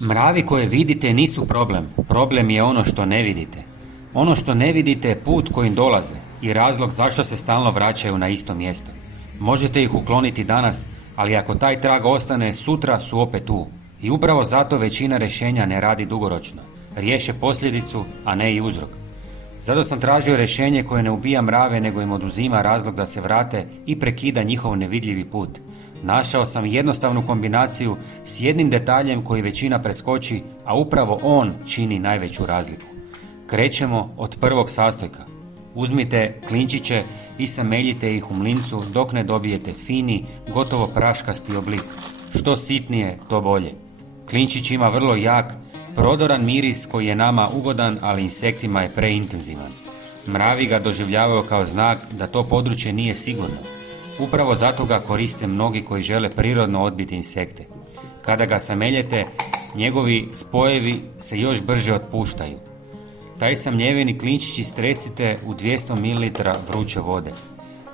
Mravi koje vidite nisu problem, problem je ono što ne vidite. Ono što ne vidite je put kojim dolaze i razlog zašto se stalno vraćaju na isto mjesto. Možete ih ukloniti danas, ali ako taj trag ostane, sutra su opet tu. I upravo zato većina rješenja ne radi dugoročno. Riješe posljedicu, a ne i uzrok. Zato sam tražio rješenje koje ne ubija mrave, nego im oduzima razlog da se vrate i prekida njihov nevidljivi put. Našao sam jednostavnu kombinaciju s jednim detaljem koji većina preskoči, a upravo on čini najveću razliku. Krećemo od prvog sastojka. Uzmite klinčiće i sameljite ih u mlincu dok ne dobijete fini, gotovo praškasti oblik. Što sitnije, to bolje. Klinčić ima vrlo jak, prodoran miris koji je nama ugodan, ali insektima je preintenzivan. Mravi ga doživljavaju kao znak da to područje nije sigurno. Upravo zato ga koriste mnogi koji žele prirodno odbiti insekte. Kada ga sameljete, njegovi spojevi se još brže otpuštaju. Taj samljeveni klinčić istresite u 200 ml vruće vode.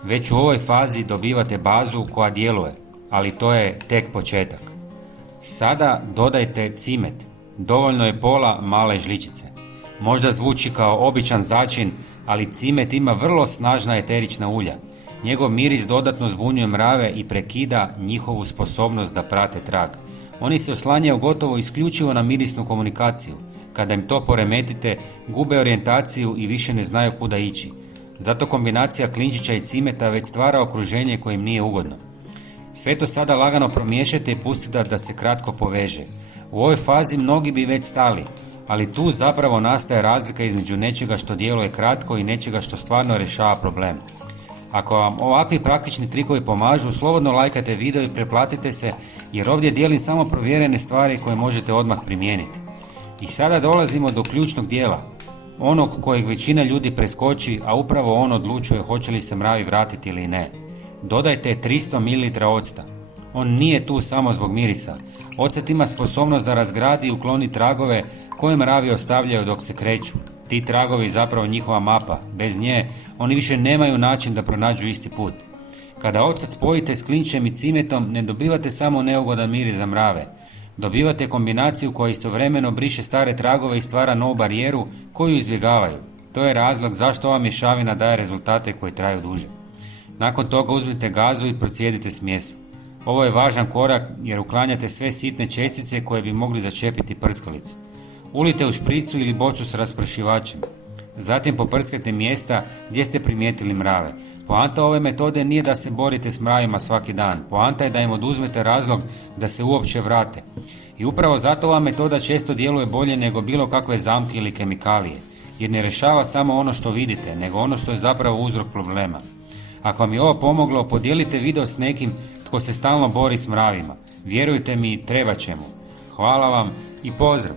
Već u ovoj fazi dobivate bazu koja djeluje, ali to je tek početak. Sada dodajte cimet. Dovoljno je pola male žličice. Možda zvuči kao običan začin, ali cimet ima vrlo snažna eterična ulja. Njegov miris dodatno zbunjuje mrave i prekida njihovu sposobnost da prate trag. Oni se oslanjaju gotovo isključivo na mirisnu komunikaciju. Kada im to poremetite, gube orijentaciju i više ne znaju kuda ići. Zato kombinacija klinčića i cimeta već stvara okruženje koje im nije ugodno. Sve to sada lagano promiješajte i pustite da se kratko poveže. U ovoj fazi mnogi bi već stali, ali tu zapravo nastaje razlika između nečega što djeluje kratko i nečega što stvarno rješava problem. Ako vam ovakvi praktični trikovi pomažu, slobodno lajkajte video i pretplatite se, jer ovdje dijelim samo provjerene stvari koje možete odmah primijeniti. I sada dolazimo do ključnog dijela, onog kojeg većina ljudi preskoči, a upravo on odlučuje hoće li se mravi vratiti ili ne. Dodajte 300 ml octa. On nije tu samo zbog mirisa. Ocet ima sposobnost da razgradi i ukloni tragove koje mravi ostavljaju dok se kreću. Ti tragovi zapravo njihova mapa. Bez nje oni više nemaju način da pronađu isti put. Kada ocet spojite s klinčem i cimetom, ne dobivate samo neugodan miris za mrave. Dobivate kombinaciju koja istovremeno briše stare tragove i stvara novu barijeru koju izbjegavaju. To je razlog zašto ova mješavina daje rezultate koji traju duže. Nakon toga uzmite gazu i procijedite smjesu. Ovo je važan korak jer uklanjate sve sitne čestice koje bi mogli začepiti prskalicu. Ulite u špricu ili bocu s raspršivačem. Zatim poprskajte mjesta gdje ste primijetili mrave. Poanta ove metode nije da se borite s mravima svaki dan. Poanta je da im oduzmete razlog da se uopće vrate. I upravo zato ova metoda često djeluje bolje nego bilo kakve zamke ili kemikalije. Jer ne rješava samo ono što vidite, nego ono što je zapravo uzrok problema. Ako vam je ovo pomoglo, podijelite video s nekim tko se stalno bori s mravima. Vjerujte mi, trebat će mu. Hvala vam i pozdrav!